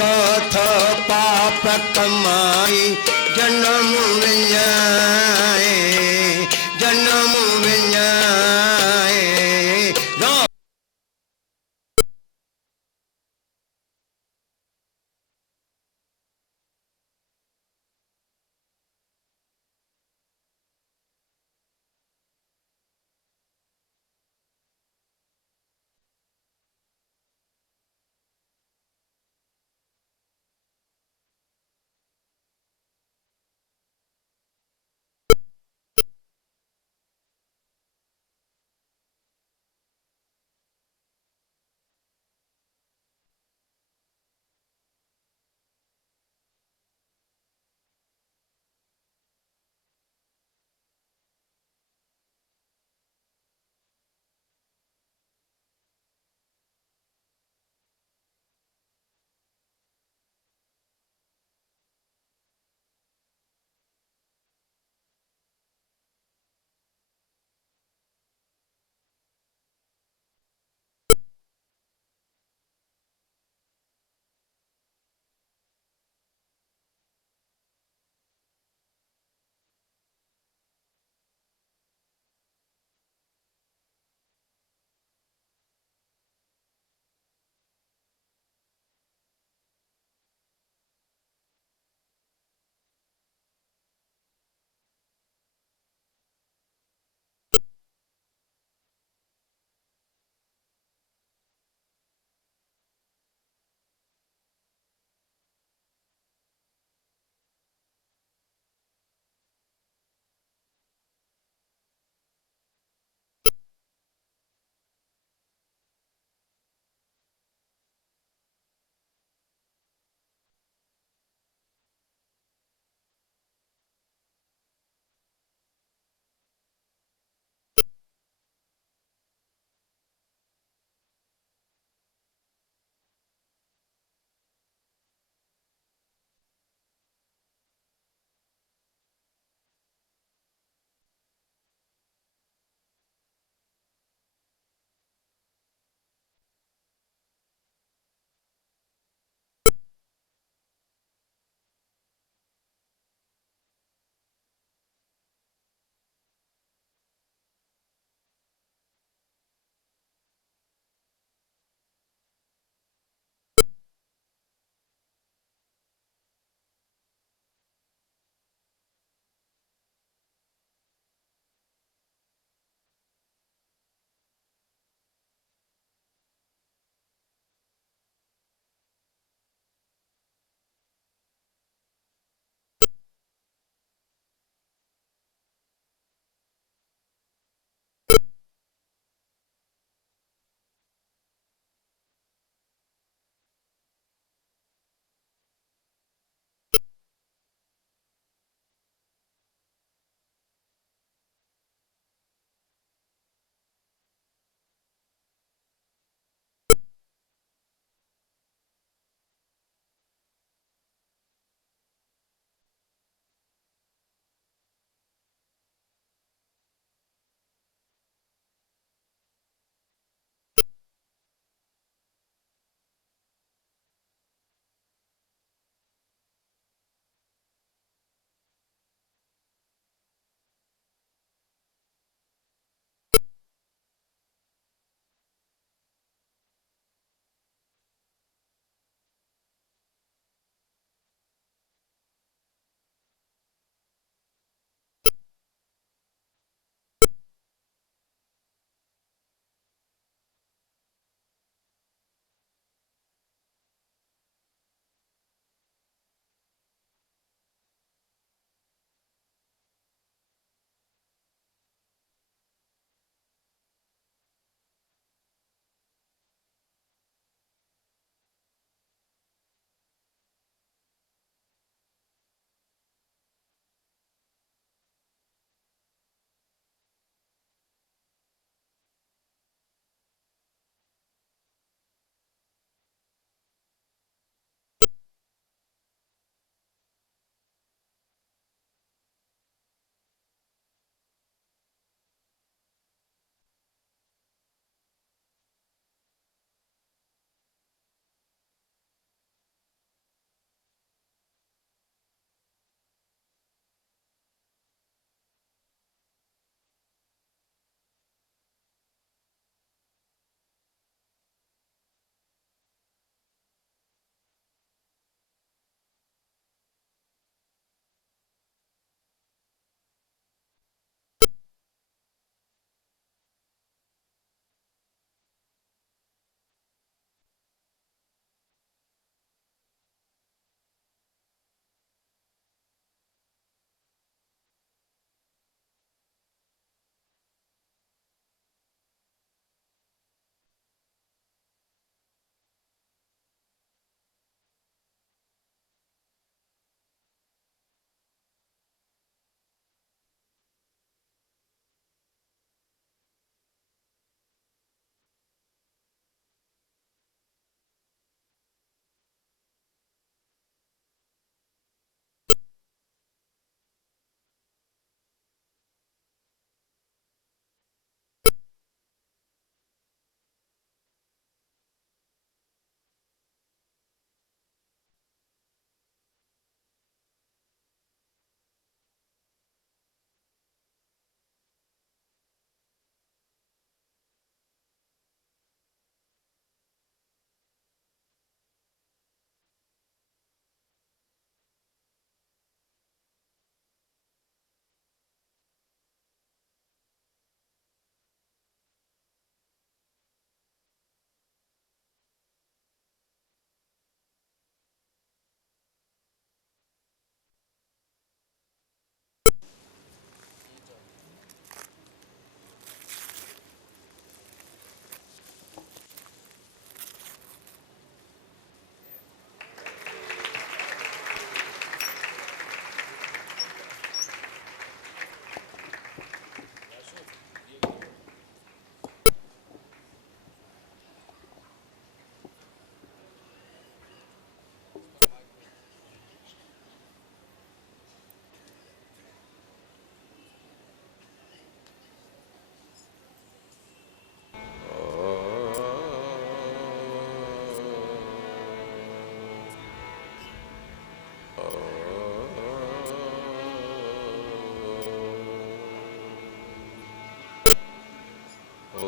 साथ पाप कमाई जन्म विञाए जन्म विञाए।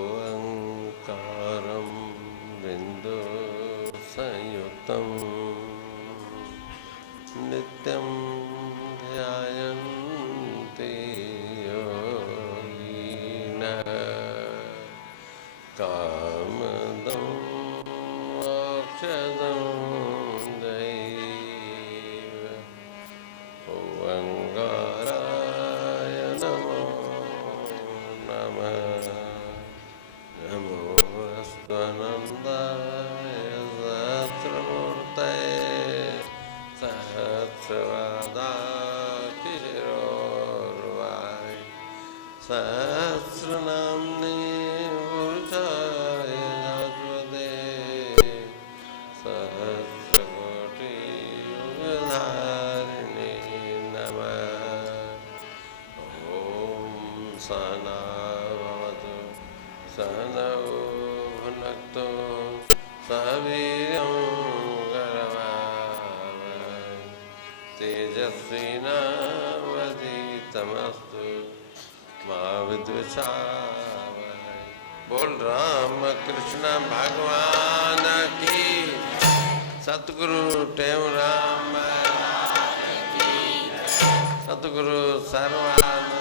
ओंकारं बिंदु संयुक्तं नित्यं ध्यायन्ति योगिनः कामदं मोक्षदं दैव ओंकाराय नमो नमः नमो अस्तनन्दाय सहस्रमूर्तये सहस्रवदनाक्षिशिरोर्वाय सहस्रनाम्नि पुरुषाय शाश्वते सहस्रकोटियुगधारिणे नमः ॐ सहना भवतु सहनौ भुनक्तु सह वीर्यं करवावहै तेजस्विनावधीतमस्तु मा विद्विषावहै। बोल राम कृष्ण भगवान की, सतगुरु टेमराम महाराज की, सतगुरु सर्वानंद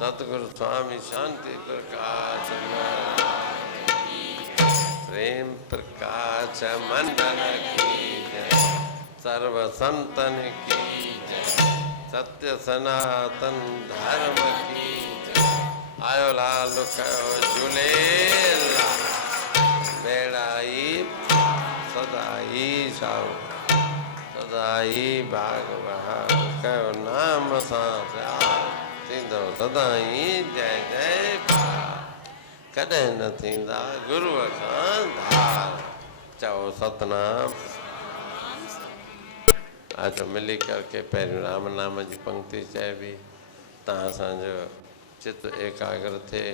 सतगुरु स्वामी शांति प्रकाश महाराज की, प्रेम प्रकाश मंडल की जय, सर्व संतन की जय, सत्य सनातन धर्म की जय। आयो लाल कहो झूलेला, बेड़ाई सदाई साओ, सदाई भाग बहा, कहो नाम सा प्यार थींदो सदाई जय जय भार, कॾहिं न थींदा गुरुअ खां धार, चओ सतनाम। आज मिली करके पहिरियों राम नाम जी पंक्ति चइबी, तव्हां असांजो चित एकाग्र थिए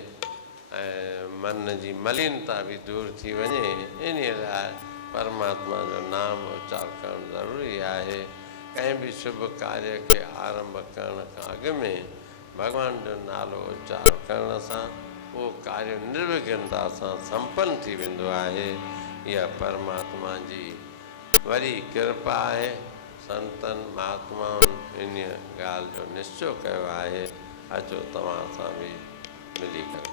ऐं मन जी मलिनता बि दूर थी वञे। इन लाइ परमात्मा जो नाम उच्चार करणु ज़रूरी आहे। कंहिं बि शुभ कार्य खे आरंभ करण खां अॻु में भगवान जो नालो उच्चार करण सां उहो कार्य निर्विघ्नता सां संपन्न थी वेंदो आहे। इहा परमात्मा जी वॾी कृपा आहे। संतनि महात्माउनि इन ॻाल्हि जो निश्चय कयो आहे। अचो तव्हां सां बि मिली करे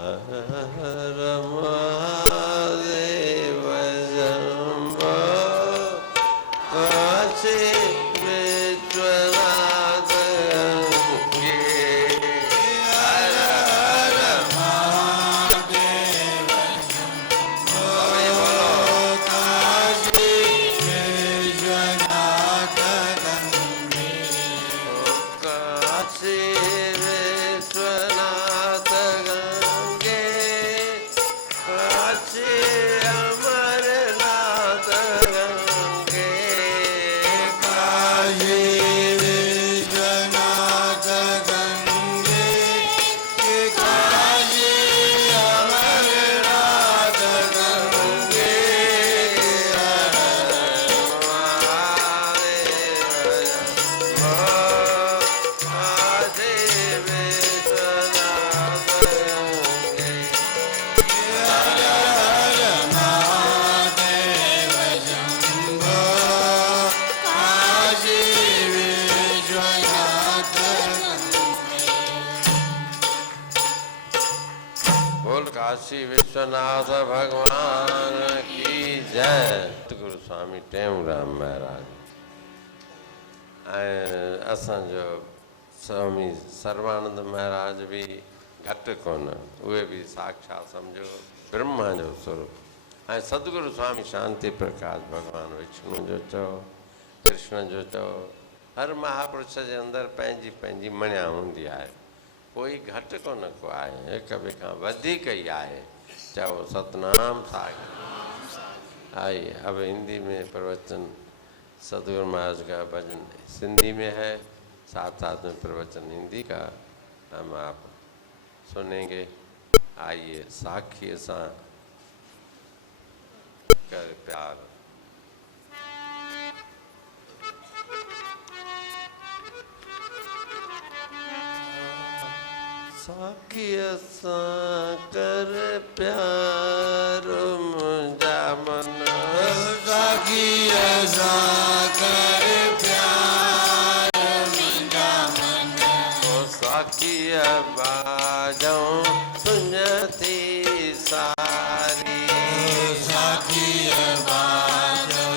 हर महादेव शंभो काशी विश्वनाथ गंगे। हर हर महादेव शंभो काशी विश्वनाथ गंगे। काशी विश्वनाथ गंगे, काशी अमरनाथ गंगे। काशी विश्वनाथ गंगे, काशी अमरनाथ गंगे। हर महादेव शंभो काशी विश्वनाथ गंगे। हर हर महादेव शंभो काशी विश्वनाथ गंगे। बोल काशी विश्वनाथ भगवान की जय। गुरु स्वामी टेऊंराम महाराज ऐं असांजो स्वामी सर्वानंद महाराज बि घटि कोन, उहे बि साक्षात सम्झो ब्रह्मा जो स्वरूप। ऐं सतगुरु स्वामी शांति प्रकाश भगवान विष्णु जो चओ, कृष्ण जो चओ, हर महापुरुष जे अंदरि पंहिंजी पंहिंजी मणिया हूंदी आहे। कोई घटि कोन को आहे, हिक ॿिए खां वधीक ई आहे। चओ सतनाम सागर। आइए अब हिंदी में प्रवचन सतगुरु महाराज का भजन सिंधी में है, साथ साथ में प्रवचन हिंदी का हम आप सुनेंगे। आइए साखी सा कर प्यार। साखी सा कर प्यार मुंजा मन, साखी सा कर प्यार मुंजा मन, ओ साखी बाजों सुनती सारी, साखी बाजो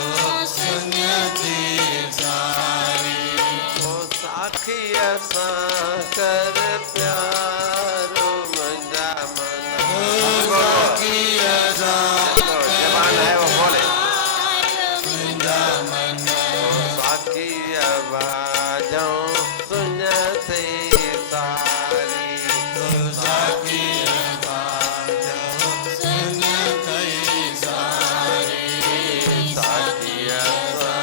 सुनती सारी, ओ साखी सा कर प्यार मुंजा मन। साखी सा जवान है वो बोले, मुंजा मन, साखी बाजों सुनती सारी, साखी बाजो सुनती सारी, साखी सा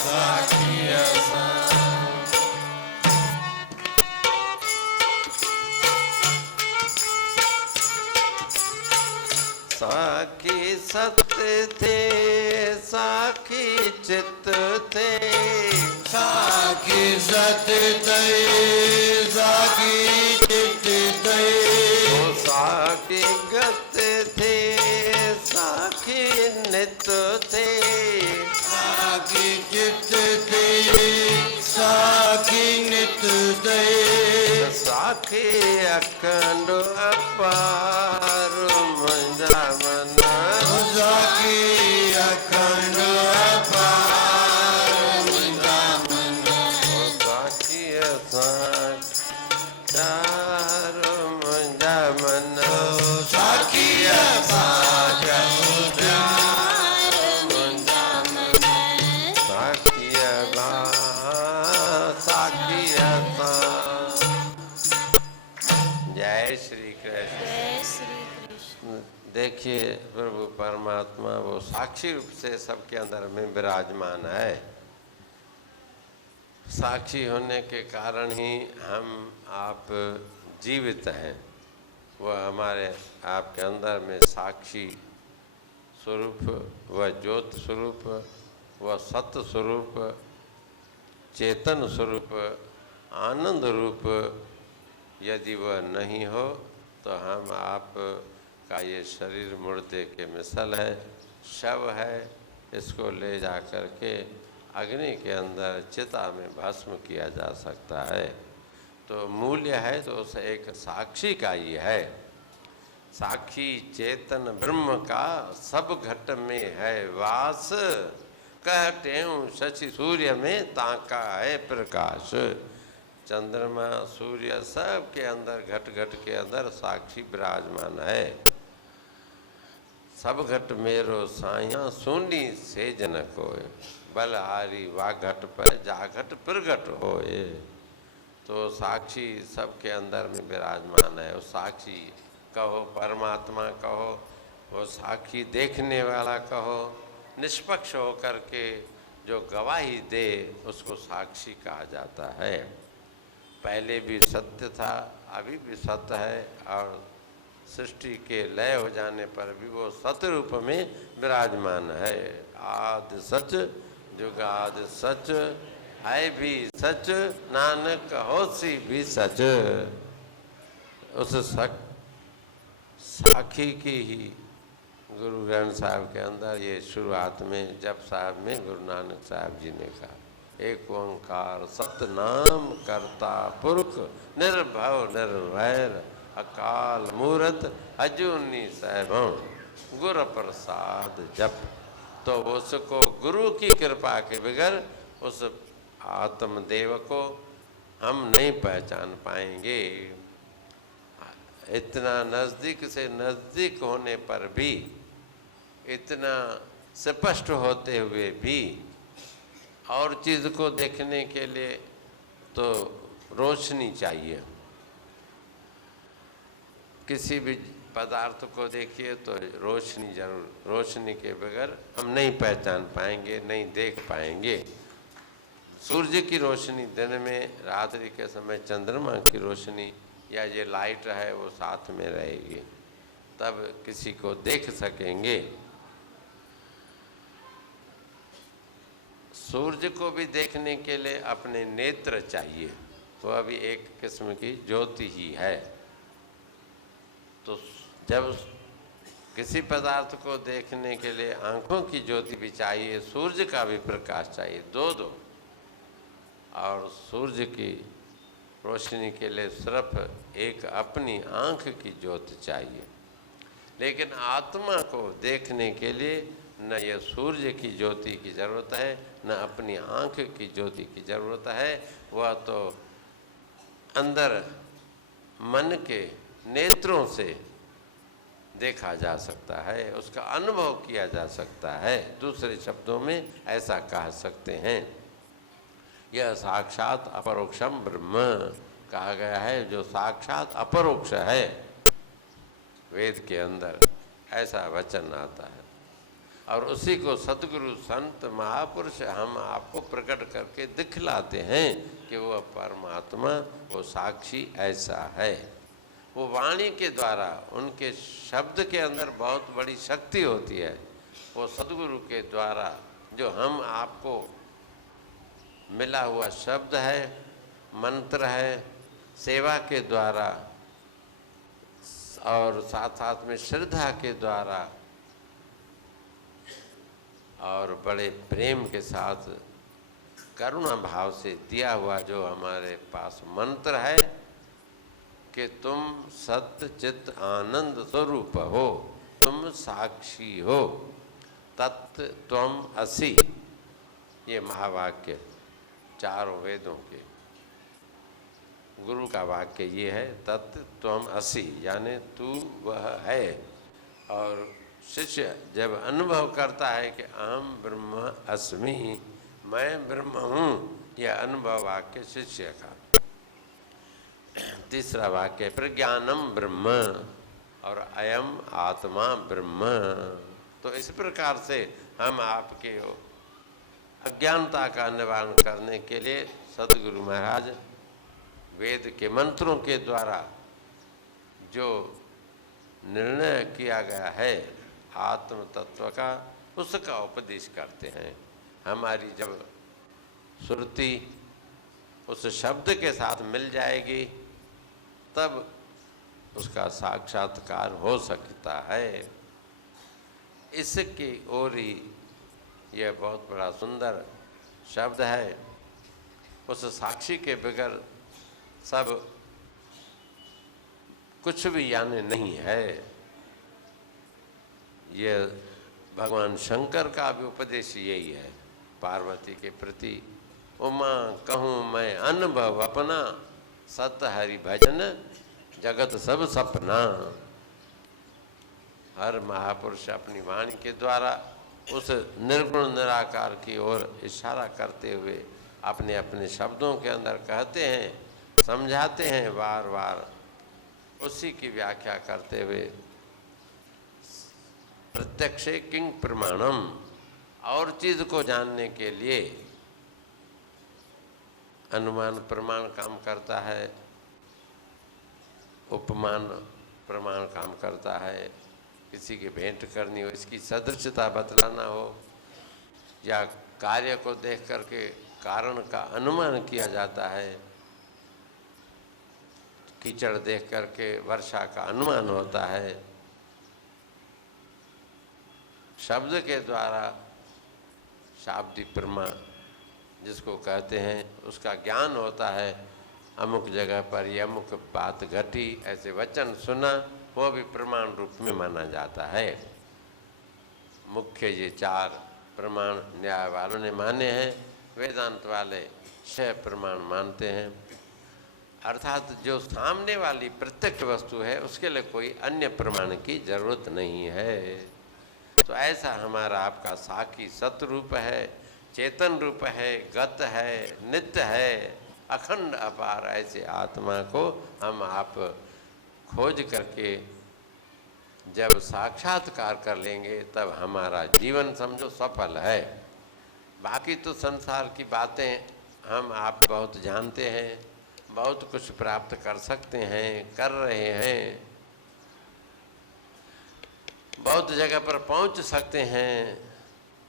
साखी सा साखी सत्य थे साखी चित्त थे, साखी सत्य तय साखी चित्त तय, ओ साखी गत थे साखी नित थे, साखी चित्त तय साखी नित तय, साखी अखंड अपार मुंजा मन, साखी अखंड अपार मुंजा मन, साखी चार मुंजा मन, साखी बाजो साखी साखी जय श्री कृष्ण। जय श्री कृष्ण। देखिए प्रभु परमात्मा वो साक्षी रूप से सबके अंदर में विराजमान है। साक्षी होने के कारण ही हम आप जीवित हैं। वह हमारे आपके अंदर में साक्षी स्वरूप, वह ज्योत स्वरूप, वह सत्य स्वरूप, चेतन स्वरूप, आनंद रूप यदि वह नहीं हो तो हम आप का ये शरीर मुर्दे के मिसल है, शव है। इसको ले जा कर के अग्नि के अंदर चिता में भस्म किया जा सकता है। तो मूल्य है तो उस एक साक्षी का ही है। साक्षी चेतन ब्रह्म का सब घट में है वास, कहते हूँ शशि सूर्य में ताका है प्रकाश। चंद्रमा सूर्य सब के अंदर घट घट के अंदर साक्षी विराजमान है। सब घट मेरो साया सुनी से जन कोय, बलहारी वा घट पर जाघट प्रगट होए। तो साक्षी सबके अंदर में विराजमान है। वो साक्षी कहो, परमात्मा कहो, वो साक्षी देखने वाला कहो, निष्पक्ष होकर के जो गवाही दे उसको साक्षी कहा जाता है। पहले भी सत्य था, अभी भी सत्य है, और सृष्टि के लय हो जाने पर भी वो सत्य रूप में विराजमान है। आदि सच जुगाद सच है भी सच, नानक होसी भी सच। उस साखी की ही गुरु ग्रंथ साहब के अंदर ये शुरुआत में जप साहब में गुरु नानक साहब जी ने कहा, एक ओंकार सतनाम करता पुरख निर्भव निर्वैर, अकाल मूरत अजूनी सहभव गुर प्रसाद जप। तो उसको गुरु की कृपा के बगैर उस आत्मदेव को हम नहीं पहचान पाएंगे। इतना नज़दीक से नज़दीक होने पर भी, इतना स्पष्ट होते हुए भी, और चीज़ को देखने के लिए तो रोशनी चाहिए। किसी भी पदार्थ को देखिए तो रोशनी जरूर, रोशनी के बगैर हम नहीं पहचान पाएंगे, नहीं देख पाएंगे। सूर्य की रोशनी दिन में, रात्रि के समय चंद्रमा की रोशनी या ये लाइट है वो साथ में रहेगी, तब किसी को देख सकेंगे। सूर्य को भी देखने के लिए अपने नेत्र चाहिए, वह भी एक किस्म की ज्योति ही है। तो जब किसी पदार्थ को देखने के लिए आंखों की ज्योति भी चाहिए, सूर्य का भी प्रकाश चाहिए, दो दो। और सूर्य की रोशनी के लिए सिर्फ एक अपनी आंख की ज्योति चाहिए। लेकिन आत्मा को देखने के लिए न यह सूर्य की ज्योति की जरूरत है, न अपनी आंख की ज्योति की जरूरत है। वह तो अंदर मन के नेत्रों से देखा जा सकता है, उसका अनुभव किया जा सकता है। दूसरे शब्दों में ऐसा कह सकते हैं, यह साक्षात अपरोक्षम ब्रह्म कहा गया है, जो साक्षात अपरोक्ष है। वेद के अंदर ऐसा वचन आता है और उसी को सतगुरु संत महापुरुष हम आपको प्रकट करके दिखलाते हैं कि वह परमात्मा, वो साक्षी ऐसा है। वो वाणी के द्वारा, उनके शब्द के अंदर बहुत बड़ी शक्ति होती है। वो सतगुरु के द्वारा जो हम आपको मिला हुआ शब्द है, मंत्र है, सेवा के द्वारा और साथ साथ में श्रद्धा के द्वारा और बड़े प्रेम के साथ करुणा भाव से दिया हुआ जो हमारे पास मंत्र है कि तुम सत्य चित्त आनंद स्वरूप हो, तुम साक्षी हो, तत् त्वम असि, ये महावाक्य चारों वेदों के गुरु का वाक्य ये है, तत् त्वम असि, यानी तू वह है। और शिष्य जब अनुभव करता है कि अहम ब्रह्म अस्मि, मैं ब्रह्म हूँ, यह अनुभव वाक्य शिष्य का। तीसरा वाक्य प्रज्ञानम ब्रह्म और अयम आत्मा ब्रह्म। तो इस प्रकार से हम आपके अज्ञानता का निवारण करने के लिए सदगुरु महाराज वेद के मंत्रों के द्वारा जो निर्णय किया गया है आत्म तत्व का, उसका उपदेश करते हैं। हमारी जब सुरती उस शब्द के साथ मिल जाएगी तब उसका साक्षात्कार हो सकता है। इसकी ओर ही यह बहुत बड़ा सुंदर शब्द है। उस साक्षी के बगैर सब कुछ भी यानी नहीं है। यह भगवान शंकर का भी उपदेश यही है पार्वती के प्रति, उमा कहूँ मैं अनुभव अपना, सत हरि भजन जगत सब सपना। हर महापुरुष अपनी वाणी के द्वारा उस निर्गुण निराकार की ओर इशारा करते हुए अपने अपने शब्दों के अंदर कहते हैं, समझाते हैं, बार बार उसी की व्याख्या करते हुए प्रत्यक्षे किंग प्रमाणम, और चीज को जानने के लिए अनुमान प्रमाण काम करता है, उपमान प्रमाण काम करता है। किसी की भेंट करनी हो, इसकी सदृशता बतलाना हो, या कार्य को देख करके कारण का अनुमान किया जाता है। कीचड़ देख करके वर्षा का अनुमान होता है। शब्द के द्वारा शाब्दिक प्रमाण जिसको कहते हैं, उसका ज्ञान होता है। अमुक जगह पर ये अमुक बात घटी, ऐसे वचन सुना, वो भी प्रमाण रूप में माना जाता है। मुख्य ये चार प्रमाण न्याय वालों ने माने हैं, वेदांत वाले 6 प्रमाण मानते हैं। अर्थात जो सामने वाली प्रत्यक्ष वस्तु है उसके लिए कोई अन्य प्रमाण की जरूरत नहीं है। तो ऐसा हमारा आपका साक्षी सतरूप है, चेतन रूप है, गत है, नित्य है, अखंड अपार ऐसे आत्मा को हम आप खोज करके जब साक्षात्कार कर लेंगे तब हमारा जीवन समझो सफल है। बाकी तो संसार की बातें हम आप बहुत जानते हैं, बहुत कुछ प्राप्त कर सकते हैं, कर रहे हैं, बहुत जगह पर पहुंच सकते हैं,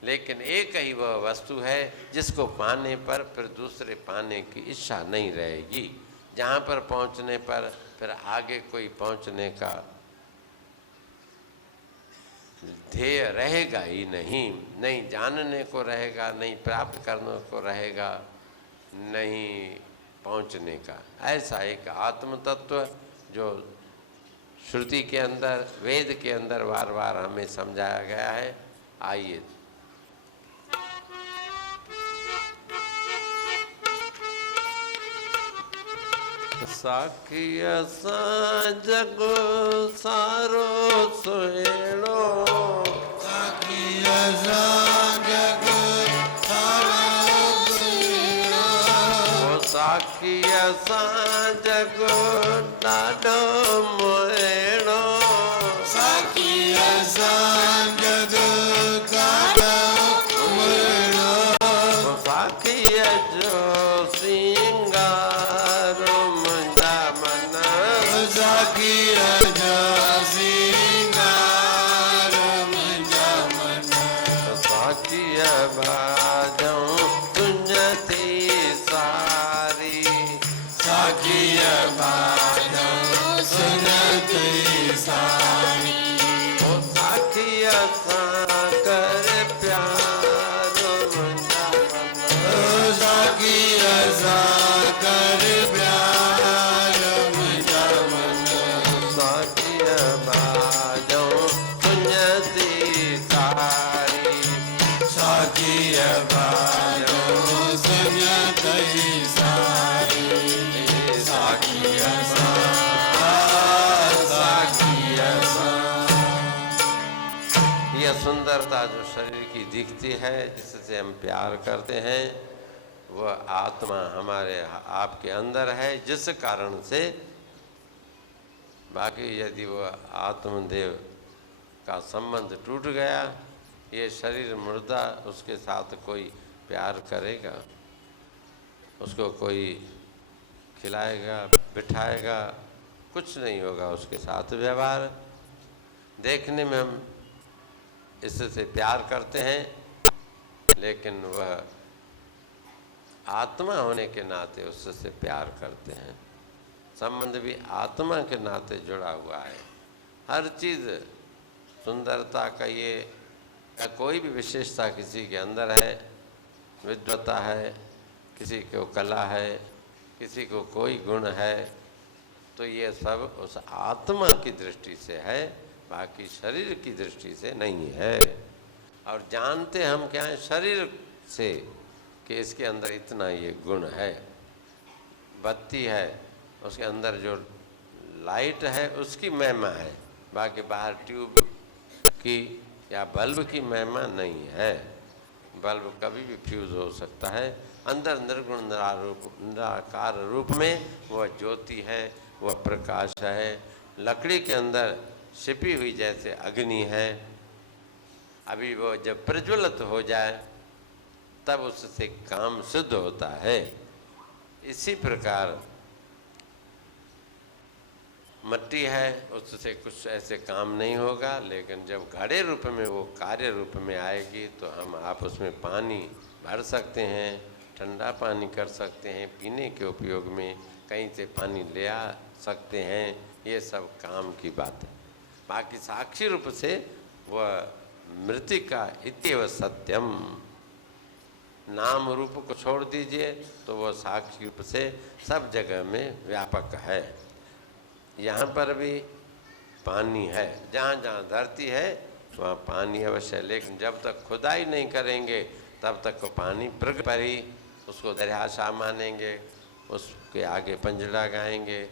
लेकिन एक ही वह वस्तु है जिसको पाने पर फिर दूसरे पाने की इच्छा नहीं रहेगी। जहाँ पर पहुँचने पर फिर आगे कोई पहुँचने का ध्येय रहेगा ही नहीं, नहीं जानने को रहेगा, नहीं प्राप्त करने को रहेगा, नहीं पहुँचने का। ऐसा एक आत्म तत्व जो श्रुति के अंदर, वेद के अंदर बार बार हमें समझाया गया है। आइए साखी असां जग सारो सुहिणो, साखी असां जग सारो सुहिणो, साखी असां जग ॾाढो मोहिणो, साखी असां जग ॾाढो मोहिणो, साखीअ जो सिंगार मुंहिंजा मन, साखी अजा सिंगार मुंहिंजा मन, साखीअ बाजूं तुंहिंजी सारी, साखीअ बाजूं सुनती सारी, ओ साखीअ सां कर प्यार मुंहिंजा मन, साखीअ सां कर प्यार मुंहिंजा मन, साखीअ बाजूं तुंहिंजी सारी, साखीअ बाजूं सुनती सारी, साखीअ साखीअ यह सुंदरता जो शरीर की दिखती है, जिससे हम प्यार करते हैं, वह आत्मा हमारे आपके अंदर है, जिस कारण से बाकी यदि वह आत्मदेव का संबंध टूट गया, ये शरीर मुर्दा, उसके साथ कोई प्यार करेगा, उसको कोई खिलाएगा, बिठाएगा, कुछ नहीं होगा उसके साथ व्यवहार। देखने में हम इससे प्यार करते हैं, लेकिन वह आत्मा होने के नाते उससे प्यार करते हैं। संबंध भी आत्मा के नाते जुड़ा हुआ है। हर चीज़ सुंदरता का ये या कोई भी विशेषता किसी के अंदर है, विद्वता है, किसी को कला है, किसी को कोई गुण है, तो ये सब उस आत्मा की दृष्टि से है, बाकी शरीर की दृष्टि से नहीं है। और जानते हम क्या है शरीर से कि इसके अंदर इतना ये गुण है। बत्ती है, उसके अंदर जो लाइट है उसकी महिमा है, बाकी बाहर ट्यूब की या बल्ब की महिमा नहीं है। बल्ब कभी भी फ्यूज हो सकता है, अंदर निर्गुण निराकार रूप में वह ज्योति है, वह प्रकाश है। लकड़ी के अंदर छिपी हुई जैसे अग्नि है, अभी वो जब प्रज्वलित हो जाए तब उससे काम सिद्ध होता है। इसी प्रकार मिट्टी है, उससे कुछ ऐसे काम नहीं होगा, लेकिन जब घड़े रूप में वो कार्य रूप में आएगी तो हम आप उसमें पानी भर सकते हैं, ठंडा पानी कर सकते हैं, पीने के उपयोग में कहीं से पानी ले आ सकते हैं। ये सब काम की बात है। बाकी साक्षी रूप से वह मृतिका इत्येव सत्यम, नाम रूप को छोड़ दीजिए तो वह साक्षी रूप से सब जगह में व्यापक है। यहाँ पर भी पानी है, जहाँ जहाँ धरती है वहाँ पानी अवश्य है, लेकिन जब तक खुदाई नहीं करेंगे तब तक वो पानी प्रग पर ही उसको दरियाशा मानेंगे, उसके आगे पंजड़ा गाएंगे,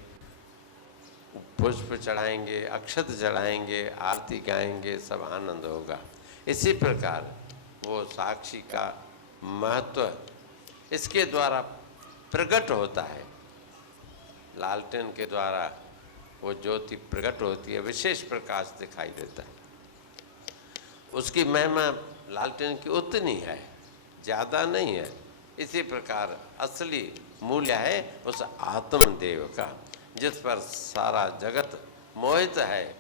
पुष्प चढ़ाएंगे, अक्षत चढ़ाएंगे, आरती गाएंगे, सब आनंद होगा। इसी प्रकार वो साक्षी का महत्व इसके द्वारा प्रकट होता है। लालटेन के द्वारा वो ज्योति प्रकट होती है, विशेष प्रकाश दिखाई देता है। उसकी महिमा लालटेन की उतनी है, ज़्यादा नहीं है, इसी प्रकार असली मूल्य है उस आत्मदेव का, जिस पर सारा जगत मोहित है।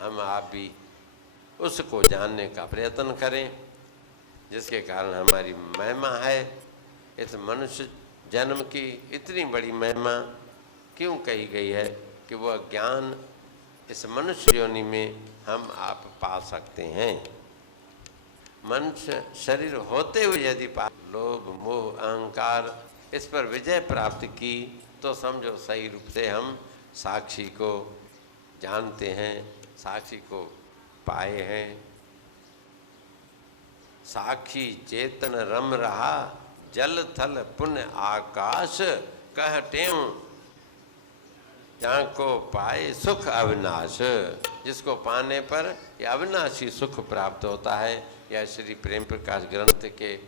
हम आप भी उसको जानने का प्रयत्न करें, जिसके कारण हमारी महिमा है। इस मनुष्य जन्म की इतनी बड़ी महिमा क्यों कही गई है कि वह ज्ञान इस मनुष्य योनि में हम आप पा सकते हैं। मनुष्य शरीर होते हुए यदि लोभ मोह अहंकार इस पर विजय प्राप्त की तो समझो सही रूप से हम साक्षी को जानते हैं, साक्षी को पाए हैं। साक्षी चेतन रम रहा, जल थल पुण्य आकाश कह टेऊं, जहाँ को पाए सुख अविनाश। जिसको पाने पर यह अविनाशी सुख प्राप्त होता है। यह श्री प्रेम प्रकाश ग्रंथ के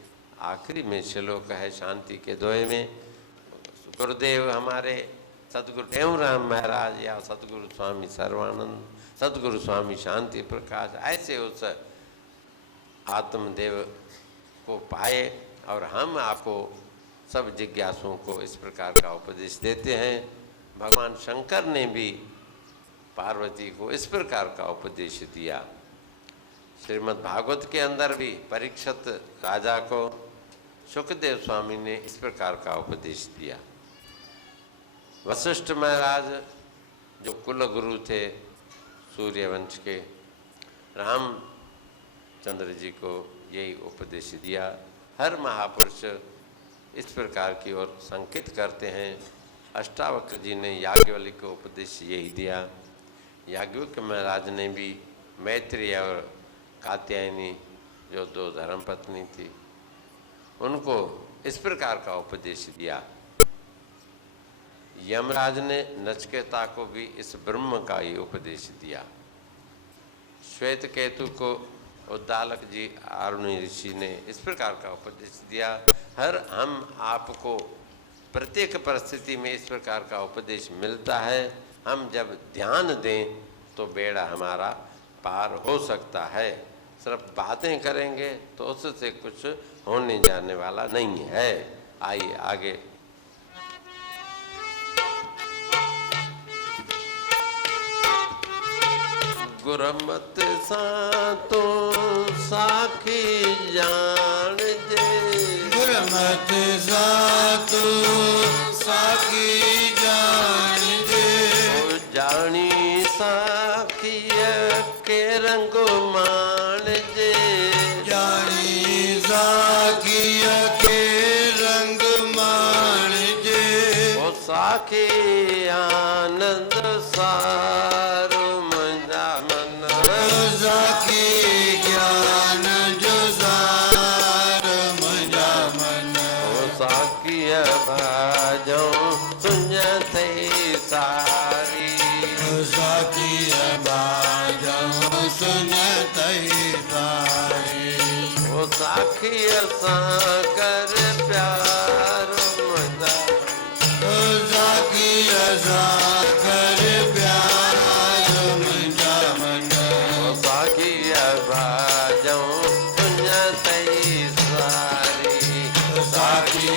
आखिरी में श्लोक है, शांति के दोहे में। गुरुदेव हमारे सतगुरु टेऊराम महाराज या सतगुरु स्वामी सर्वानंद, सतगुरु स्वामी शांति प्रकाश ऐसे उस आत्मदेव को पाए। और हम आपको सब जिज्ञासुओं को इस प्रकार का उपदेश देते हैं। भगवान शंकर ने भी पार्वती को इस प्रकार का उपदेश दिया। श्रीमद् भागवत के अंदर भी परीक्षित राजा को सुखदेव स्वामी ने इस प्रकार का उपदेश दिया। वशिष्ठ महाराज जो कुल गुरु थे सूर्यवंश के, रामचंद्र जी को यही उपदेश दिया। हर महापुरुष इस प्रकार की ओर संकेत करते हैं। अष्टावक्र जी ने याज्ञवल्क्य को उपदेश यही दिया। याज्ञवल्क्य महाराज ने भी मैत्री और कात्यायनी जो दो धर्मपत्नी थी उनको इस प्रकार का उपदेश दिया। यमराज ने नचिकेता को भी इस ब्रह्म का ही उपदेश दिया। श्वेत केतु को उद्दालक जी आरुणि ऋषि ने इस प्रकार का उपदेश दिया। हम आपको प्रत्येक परिस्थिति में इस प्रकार का उपदेश मिलता है। हम जब ध्यान दें तो बेड़ा हमारा पार हो सकता है। सिर्फ बातें करेंगे तो उससे कुछ होने जाने वाला नहीं है। आइए आगे। गुरमत सातो साखी जान जे, गुरमत सातो साखी जान जे, जानी साखिय के रंग मान जे, जानी साखिय के रंग मान जे, ओ साखी आनंद सार मजा मन, साखी ज्ञान जो सार मजा मन, ओ साखिय बाजो सुनते सारी, साखी बाजो सुनते सारी, ओ साखिय साकर प्यार मजा, साखी साकर प्यार मजा मन, ओ साखिय बाजो सुनते सारी, साखी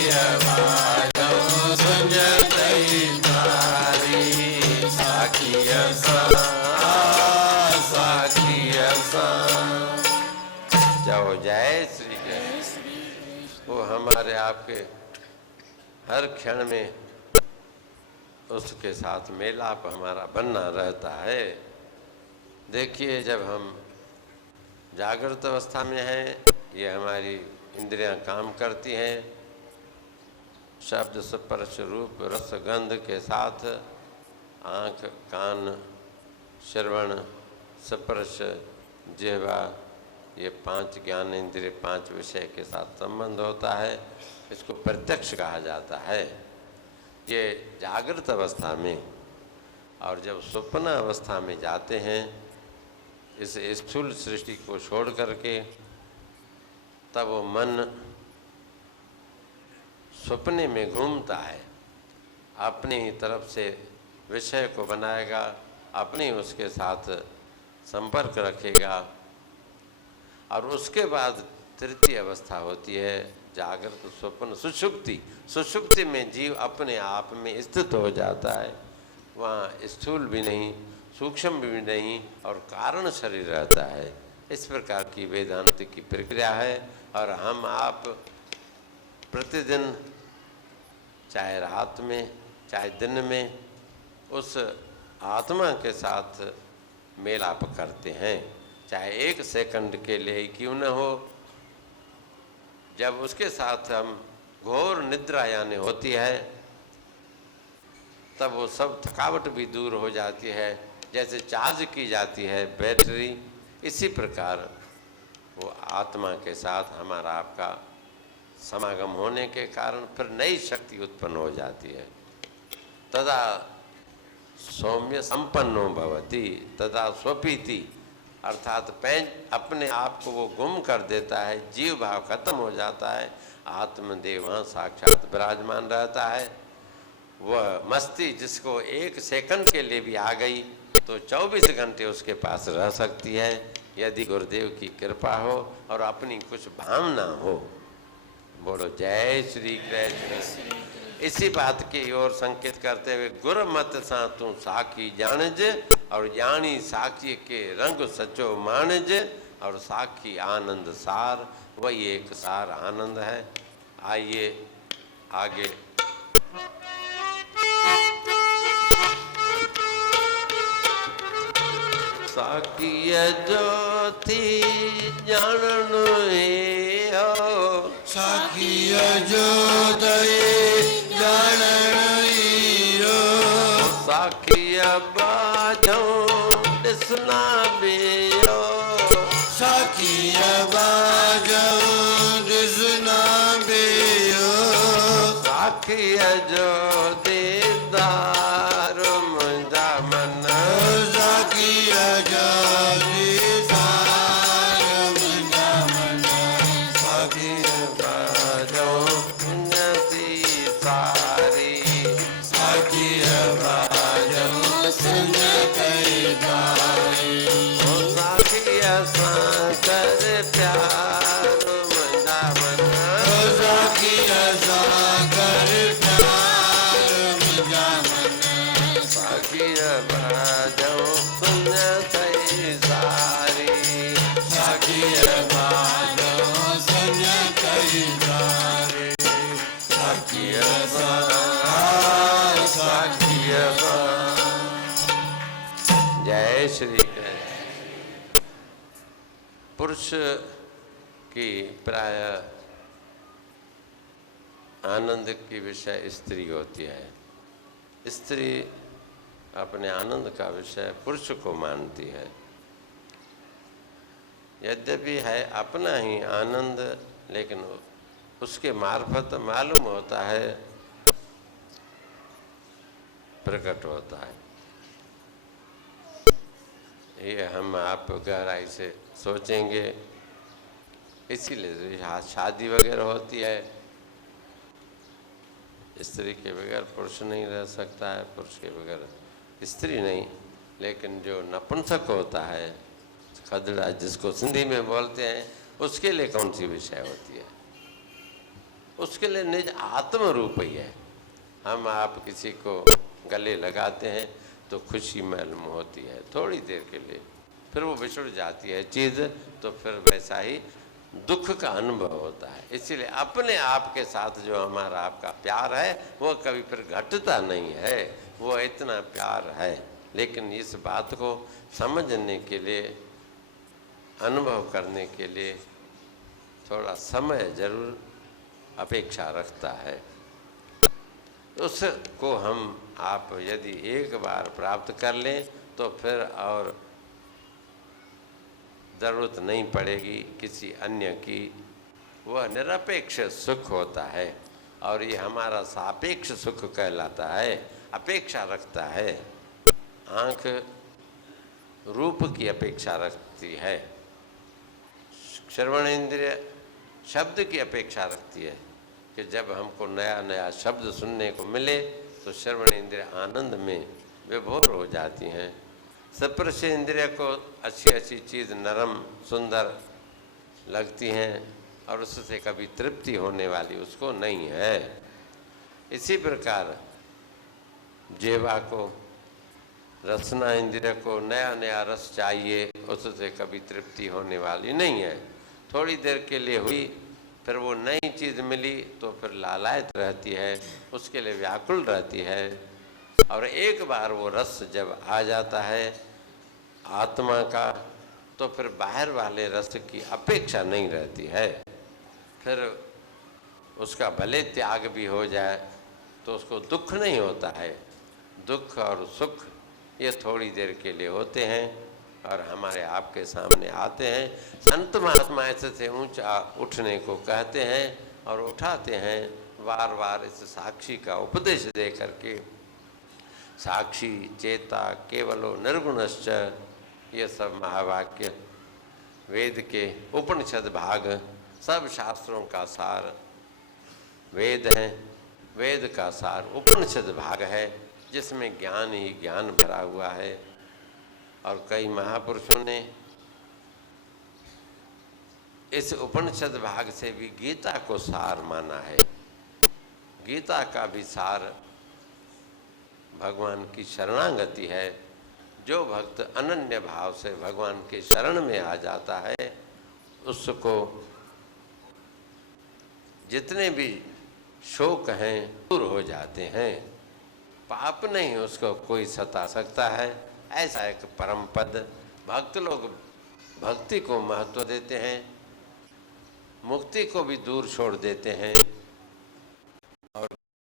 बाजो सुनते सारी, साखी जाओ। जय श्री कृष्ण। वो हमारे आपके हर क्षण में उसके साथ मेलाप हमारा बनना रहता है। देखिए जब हम जागृत अवस्था में हैं, ये हमारी इंद्रियां काम करती हैं। शब्द स्पर्श रूप रस गंध के साथ आँख कान श्रवण स्पर्श जिह्वा, ये पांच ज्ञान इंद्रिय पांच विषय के साथ संबंध होता है। इसको प्रत्यक्ष कहा जाता है। ये जागृत अवस्था में। और जब स्वप्न अवस्था में जाते हैं इस स्थूल सृष्टि को छोड़ करके, तब वो मन सपने में घूमता है, अपनी तरफ से विषय को बनाएगा, अपनी उसके साथ संपर्क रखेगा और उसके बाद तृतीय अवस्था होती है जागृत स्वप्न सुषुप्ति। सुषुप्ति में जीव अपने आप में स्थित हो जाता है, वहाँ स्थूल भी नहीं, सूक्ष्म भी नहीं और कारण शरीर रहता है। इस प्रकार की वेदांत की प्रक्रिया है। और हम आप प्रतिदिन चाहे रात में चाहे दिन में उस आत्मा के साथ मेलाप करते हैं, चाहे 1 सेकंड के लिए क्यों न हो। जब उसके साथ हम घोर निद्रा यानी होती है तब वो सब थकावट भी दूर हो जाती है, जैसे चार्ज की जाती है बैटरी। इसी प्रकार वो आत्मा के साथ हमारा आपका समागम होने के कारण फिर नई शक्ति उत्पन्न हो जाती है। तदा सौम्य संपन्नो भवति तदा स्वपीति, अर्थात अपने आप को वो गुम कर देता है, जीव भाव खत्म हो जाता है, आत्मदेव वहाँ साक्षात विराजमान रहता है। वह मस्ती जिसको 1 सेकंड के लिए भी आ गई तो 24 घंटे उसके पास रह सकती है, यदि गुरुदेव की कृपा हो और अपनी कुछ भावना हो। बोलो जय श्री कृष्ण। इसी बात की ओर संकेत करते हुए गुर मत सा तू साखी जानज और जानी साखी के रंग सचो मानज और साखी आनंद सार, वही एक सार आनंद है। आइए आगे साखी ज्योति जानन हो, साखी ज्योति जानन हीरो, साखी बाजो दिसना बेयो, साखी बाजो दिसना बेयो, साखी जो दीदार मुंजा मन, साखी ज्योति सार मुंजा मन, साखी बाजो उन्नति सारी, साखी बाजो सुन कई गारी, ओ साखी साकर प्यार मुंजा मन, साखी सागर प्यार मुंजा मन, साखी बाजो उन्नति सारी, साखी बाजो सुन कई गारी, साखी साखी जय श्री कृष्ण। पुरुष की प्राय आनंद की विषय स्त्री होती है। स्त्री अपने आनंद का विषय पुरुष को मानती है। यद्यपि है अपना ही आनंद, लेकिन उसके मार्फत मालूम होता है, प्रकट होता है। ये हम आप गहराई से सोचेंगे। इसीलिए शादी वगैरह होती है, स्त्री के बगैर पुरुष नहीं रह सकता है, पुरुष के बगैर स्त्री नहीं। लेकिन जो नपुंसक होता है, खदड़ा जिसको सिंधी में बोलते हैं, उसके लिए कौन सी विषय होती है? उसके लिए निज आत्म रूप ही है। हम आप किसी को गले लगाते हैं तो खुशी मालूम होती है थोड़ी देर के लिए, फिर वो बिछुड़ जाती है चीज़, तो फिर वैसा ही दुख का अनुभव होता है। इसीलिए अपने आप के साथ जो हमारा आपका प्यार है वो कभी फिर घटता नहीं है, वो इतना प्यार है। लेकिन इस बात को समझने के लिए, अनुभव करने के लिए थोड़ा समय जरूर अपेक्षा रखता है। उसको हम आप यदि एक बार प्राप्त कर लें तो फिर और ज़रूरत नहीं पड़ेगी किसी अन्य की। वह निरपेक्ष सुख होता है और ये हमारा सापेक्ष सुख कहलाता है, अपेक्षा रखता है। आँख रूप की अपेक्षा रखती है, श्रवण इंद्रिय शब्द की अपेक्षा रखती है कि जब हमको नया नया शब्द सुनने को मिले तो श्रवण इंद्रिय आनंद में विभोर हो जाती हैं। स्पर्श इंद्रिय को अच्छी अच्छी चीज़ नरम सुंदर लगती हैं, और उससे कभी तृप्ति होने वाली उसको नहीं है। इसी प्रकार जिह्वा को, रसना इंद्रिय को नया नया रस चाहिए, उससे कभी तृप्ति होने वाली नहीं है। थोड़ी देर के लिए हुई, फिर वो नई चीज़ मिली तो फिर लालायत रहती है, उसके लिए व्याकुल रहती है। और एक बार वो रस जब आ जाता है आत्मा का, तो फिर बाहर वाले रस की अपेक्षा नहीं रहती है। फिर उसका भले त्याग भी हो जाए तो उसको दुख नहीं होता है। दुख और सुख ये थोड़ी देर के लिए होते हैं और हमारे आपके सामने आते हैं। संत महात्मा ऐसे से ऊंचा उठने को कहते हैं और उठाते हैं, बार बार इस साक्षी का उपदेश दे करके। साक्षी चेता केवलो निर्गुणश्च, ये सब महावाक्य वेद के उपनिषद भाग, सब शास्त्रों का सार वेद है। वेद का सार उपनिषद भाग है, जिसमें ज्ञान ही ज्ञान भरा हुआ है। और कई महापुरुषों ने इस उपनिषद भाग से भी गीता को सार माना है। गीता का भी सार भगवान की शरणागति है। जो भक्त अनन्य भाव से भगवान के शरण में आ जाता है, उसको जितने भी शोक हैं दूर हो जाते हैं। पाप नहीं उसको कोई सता सकता है। ऐसा एक परम पद। भक्त लोग भक्ति को महत्व देते हैं, मुक्ति को भी दूर छोड़ देते हैं।